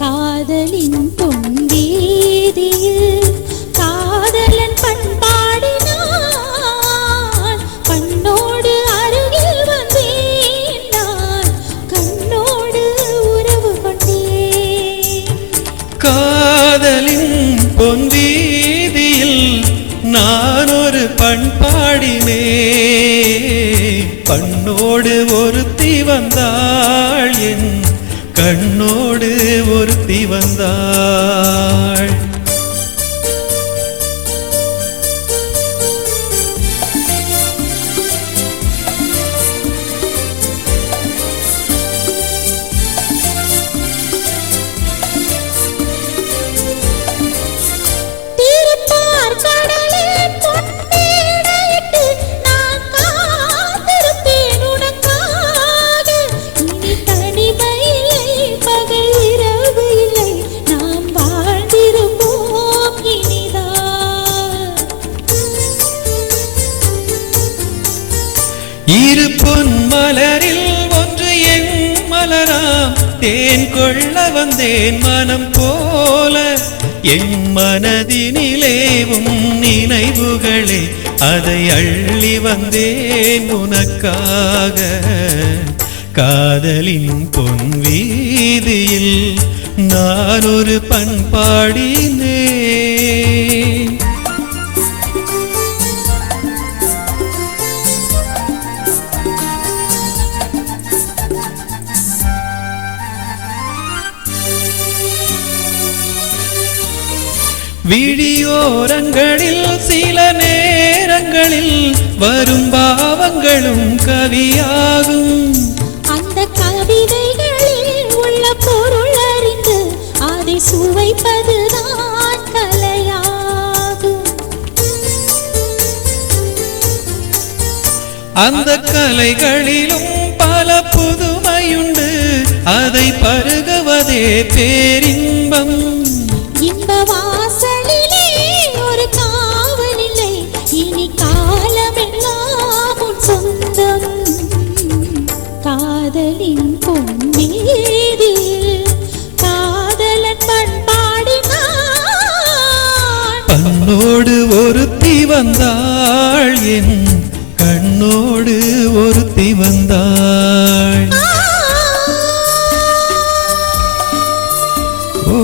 காதலின் பொன்வீதியில் காதலன் பண்பாடினான் பண்ணோடு அருகில் வந்தேன் நான் கண்ணோடு உறவு கொண்டேன். காதலின் பொன்வீதியில் நான் ஒரு பண்பாடினே பண்ணோடு ஒருத்தி வந்தாள் என் கண்ணோடு ஒருத்தி வந்தாள். இரு பொன் மலரில் ஒன்று என் மலராம் தேன் கொள்ள வந்தேன் மனம் போல என் மனதினிலேவும் நினைவுகளே அதை அள்ளி வந்தேன் உனக்காக. காதலின் பொன் வீதியில் நான் ஒரு பண்பாடினேன். விழியோரங்களில் சில நேரங்களில் வரும் பாவங்களும் கவியாகும். அந்த கவிதைகளில் உள்ள பொருள் அறிந்து அதை சுவைப்பதுதான் கலையாகும். அந்த கலைகளிலும் பல புதுமையுண்டு அதை பருகுவதே பேரின்பம். இன்ப வாசலிலே ஒரு காவலில்லை இனி காலமெல்லாம் உன் சொந்தம். காதலின் பொன்வீதியில் காதலன் பண்பாடினான் பண்ணோடு ஒருத்தி வந்தாள் என் கண்ணோடு ஒருத்தி வந்தாள். ஓ